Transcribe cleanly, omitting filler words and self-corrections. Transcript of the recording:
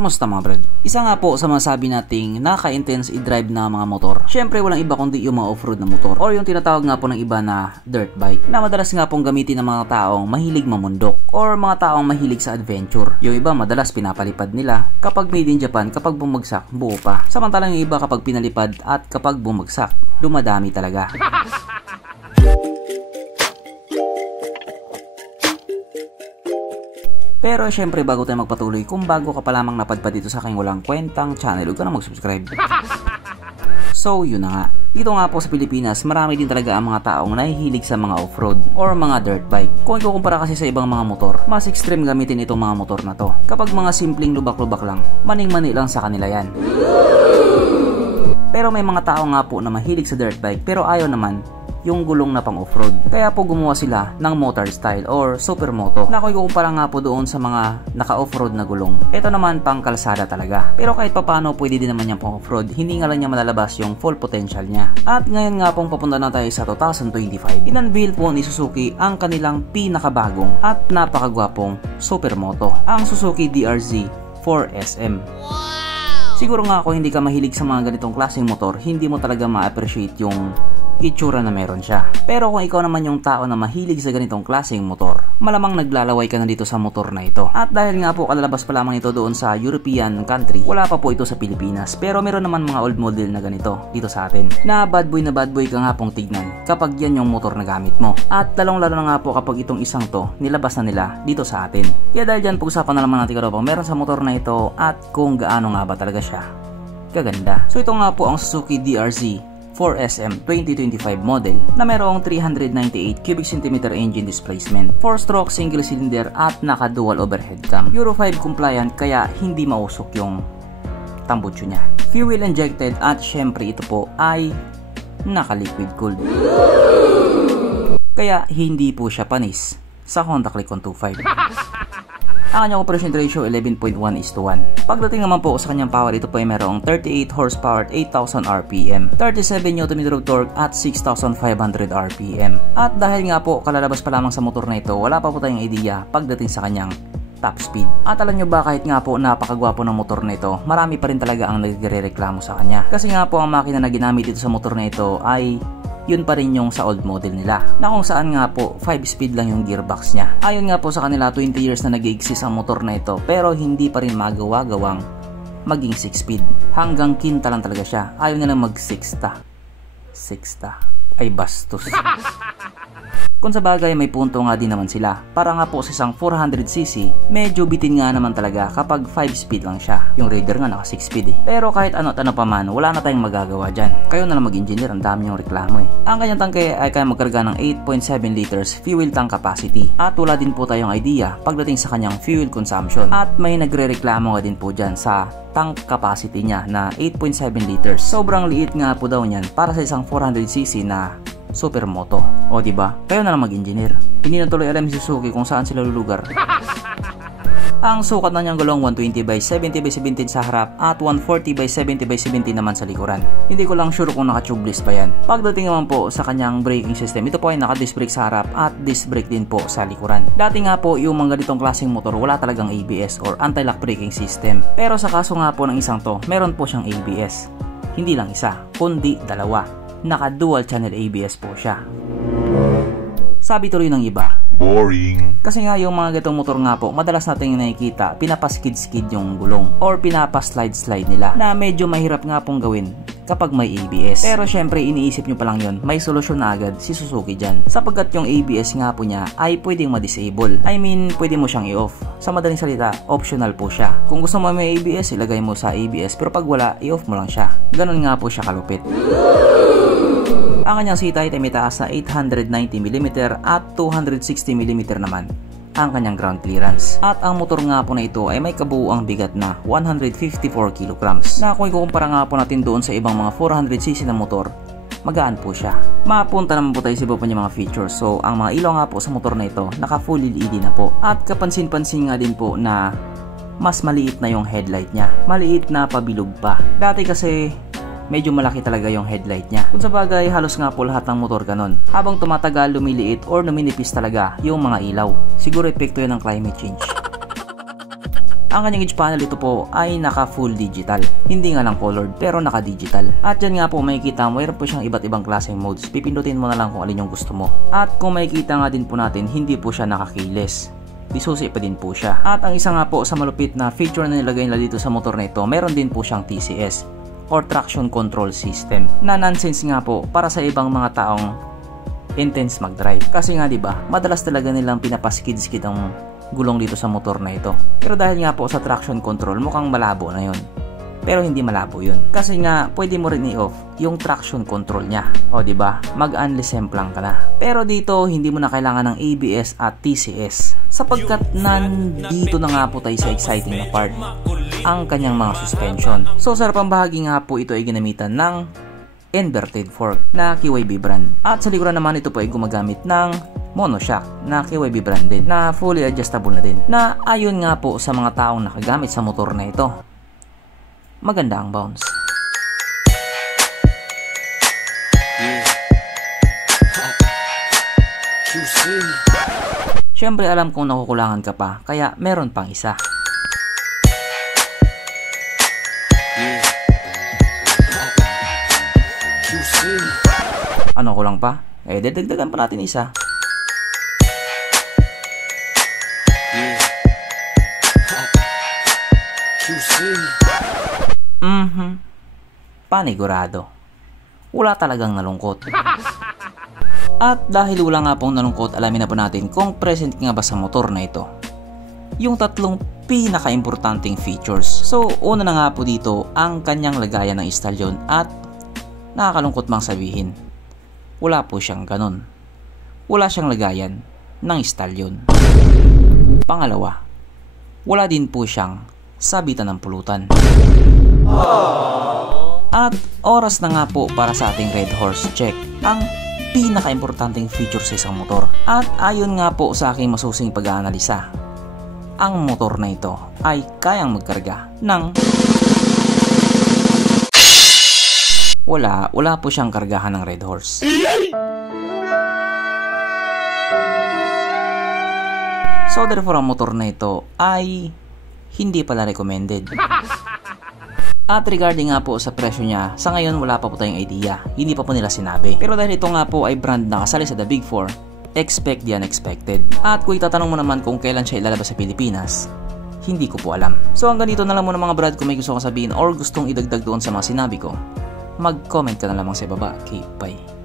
Kumusta mga brad? Isa nga po sa masabi nating naka-intense i-drive na mga motor. Syempre walang iba kundi yung mga off-road na motor or yung tinatawag nga po ng iba na dirt bike na madalas nga pong gamitin ng mga taong mahilig mamundok or mga taong mahilig sa adventure. Yung iba madalas pinapalipad nila kapag made in Japan, kapag bumagsak buo pa. Samantalang yung iba kapag pinalipad at kapag bumagsak dumadami talaga. Pero syempre bago tayo magpatuloy, kung bago ka pa lamang napadpad dito sa aking walang kwentang channel, huwag ka na mag-subscribe. So yun na nga, dito nga po sa Pilipinas, marami din talaga ang mga taong nahihilig sa mga off-road or mga dirt bike. Kung ikukumpara kasi sa ibang mga motor, mas extreme gamitin itong mga motor na to. Kapag mga simpleng lubak-lubak lang, maning-mani lang sa kanila yan. Pero may mga tao nga po na mahilig sa dirt bike pero ayaw naman yung gulong na pang off-road. Kaya po gumawa sila ng motor style or supermoto na kung ikukumpara nga po doon sa mga naka-off-road na gulong. Ito naman pang kalsada talaga. Pero kahit papano pwede din naman yung pang off-road, hindi nga lang niya malalabas yung full potential niya. At ngayon nga pong papunta na tayo sa 2025. In-unveil po ni Suzuki ang kanilang pinakabagong at napakagwapong supermoto, ang Suzuki DRZ 4SM. Siguro nga kung hindi ka mahilig sa mga ganitong klaseng motor, hindi mo talaga ma-appreciate yung itsura na meron siya. Pero kung ikaw naman yung tao na mahilig sa ganitong klaseng motor, malamang naglalaway ka na dito sa motor na ito. At dahil nga po kalalabas pa lamang ito doon sa European country, wala pa po ito sa Pilipinas. Pero meron naman mga old model na ganito dito sa atin, na bad boy ka nga pong tignan kapag yan yung motor na gamit mo. At lalong-lalo na nga po kapag itong isang to nilabas na nila dito sa atin. Kaya dahil dyan, pag-usapan na naman natin kung meron sa motor na ito at kung gaano nga ba talaga siya kaganda. So ito nga po ang Suzuki DRZ 4SM 2025 model na mayroong 398 cubic centimeter engine displacement, 4-stroke single cylinder at naka-dual overhead cam. Euro 5 compliant kaya hindi mausok yung tambutso niya. Fuel injected at syempre ito po ay naka-liquid cooled. Kaya hindi po siya panis sa Honda Click-On 2.5. Ang kanyang operation ratio 11.1:1. Pagdating naman po sa kanyang power, ito po ay mayroong 38 horsepower at 8,000 RPM, 37 Nm of torque at 6,500 RPM. At dahil nga po kalalabas pa lamang sa motor na ito, wala pa po tayong idea pagdating sa kanyang top speed. At alam nyo ba, kahit nga po napakagwapo ng motor na ito, marami pa rin talaga ang nagre-reklamo sa kanya. Kasi nga po ang makina na ginamit dito sa motor na ito ay yun pa rin yung sa old model nila, na kung saan nga po 5-speed lang yung gearbox niya. Ayon nga po sa kanila, 20 years na nag-exist ang motor na ito pero hindi pa rin magawa-gawang maging 6-speed. Hanggang quinta lang talaga siya. Ayaw niya lang mag-sixta. Ay bastos. Kung sa bagay may punto nga din naman sila. Para nga po sa isang 400cc, medyo bitin nga naman talaga kapag 5-speed lang siya. Yung Raider nga naka 6-speed eh. Pero kahit ano pa man, wala na tayong magagawa dyan. Kayo na lang mag-engineer, ang dami yung reklamo eh. Ang kanyang tangke ay kaya magkarga ng 8.7 liters fuel tank capacity. At wala din po tayong idea pagdating sa kanyang fuel consumption. At may nagre-reklamo nga din po dyan sa tank capacity niya na 8.7 liters. Sobrang liit nga po daw niyan para sa isang 400cc na supermoto. O diba? Kayo na lang mag-engineer. Hindi na tuloy alam si Suzuki kung saan sila lulugar. Ang sukat na niyang gulong 120/70/17 sa harap at 140/70/17 naman sa likuran. Hindi ko lang sure kung naka-tubeless pa yan. Pagdating naman po sa kanyang braking system, ito po ay naka-disc brake sa harap at disc brake din po sa likuran. Dati nga po yung mga ganitong klaseng motor wala talagang ABS or anti-lock braking system. Pero sa kaso nga po ng isang to, meron po siyang ABS. Hindi lang isa, kundi dalawa. Naka-dual channel ABS po siya. Sabi tuloy ng iba, boring. Kasi nga yung mga ganitong motor nga po, madalas natin nakikita, pinapaskid-skid yung gulong or pinapaslide-slide nila na medyo mahirap nga pong gawin kapag may ABS. Pero syempre iniisip nyo pa lang yun, may solusyon na agad si Suzuki dyan. Sapagkat yung ABS nga po niya ay pwedeng ma-disable. I mean, pwede mo siyang i-off. Sa madaling salita, optional po siya. Kung gusto mo may ABS, ilagay mo sa ABS. Pero pag wala, i-off mo lang siya. Ganun nga po siya kalupit. Ang kanyang seat height ay may taas na 890mm at 260mm naman ang kanyang ground clearance. At ang motor nga po na ito ay may kabuuang bigat na 154 kg. Na kung ikukumpara nga po natin doon sa ibang mga 400cc na motor, magaan po siya. Mapunta naman po tayo sa iba pa niya mga features. So ang mga ilaw nga po sa motor na ito, naka full LED na po. At kapansin-pansin nga din po na mas maliit na yung headlight niya. Maliit na pabilog pa. Dati kasi medyo malaki talaga yung headlight niya. Kung sa bagay, halos nga po lahat ng motor ganon. Habang tumatagal, lumiliit or numinipis talaga yung mga ilaw. Siguro epekto yan ng climate change. Ang kanyang gauge panel ito po ay naka full digital, hindi nga lang colored pero naka digital. At dyan nga po makikita mayroon po siyang iba't ibang klaseng modes, pipindutin mo na lang kung alin yung gusto mo. At kung makikita nga din po natin, hindi po siya naka-keyless, disusi pa din po siya. At ang isa nga po sa malupit na feature na nilagay nila dito sa motor na ito, meron din po siyang TCS or Traction Control System, na nonsense nga po para sa ibang mga taong intense mag-drive. Kasi nga 'di ba, madalas talaga nilang pinapaskid-skid ang gulong dito sa motor na ito. Pero dahil nga po sa traction control, mukhang malabo na 'yon. Pero hindi malabo 'yun. Kasi nga pwede mo rin i-off yung traction control niya. O 'di ba? Mag-unlisem lang ka na. Pero dito hindi mo na kailangan ng ABS at TCS. Sapagkat nandito na nga po tayo sa exciting na part, ang kanyang mga suspension. So sa pambahagi nga po ito ay ginamitan ng inverted fork na KYB brand. At sa likuran naman ito po ay gumagamit ng monoshock na KYB brand din, na fully adjustable na din, na ayon nga po sa mga taong nakagamit sa motor na ito, maganda ang bounce. Siyempre alam kong nakukulangan ka pa, kaya meron pang isa. Ano kulang pa? Eh, dadagdagan pa natin isa. Panigurado. Wala talagang nalungkot. At dahil wala nga pong nalungkot, alamin na po natin kung present nga ba sa motor na ito yung tatlong pinaka-importanting features. So, una na nga po dito ang kanyang lagayan ng istalyon, at nakakalungkot mang sabihin, wala po siyang ganun. Wala siyang lagayan ng istalyon. Pangalawa, wala din po siyang sabitan ng pulutan. At oras na nga po para sa ating Red Horse check, ang pinaka-importanting feature sa isang motor. At ayon nga po sa aking masusing pag-aanalisa, ang motor na ito ay kayang magkarga ng wala po siyang kargahan ng Red Horse. So therefore ang motor na ito ay hindi pala recommended. At regarding nga po sa presyo niya, sa ngayon wala pa po tayong idea, hindi pa po nila sinabi. Pero dahil ito nga po ay brand na kasali sa The Big Four, expect the unexpected. At kung itatanong mo naman kung kailan siya ilalabas sa Pilipinas, hindi ko po alam. So hanggang dito na lang muna mga brad. Kung may gusto kong sabihin or gustong idagdag doon sa mga sinabi ko, mag-comment ka na lamang sa ibaba. Okay, bye.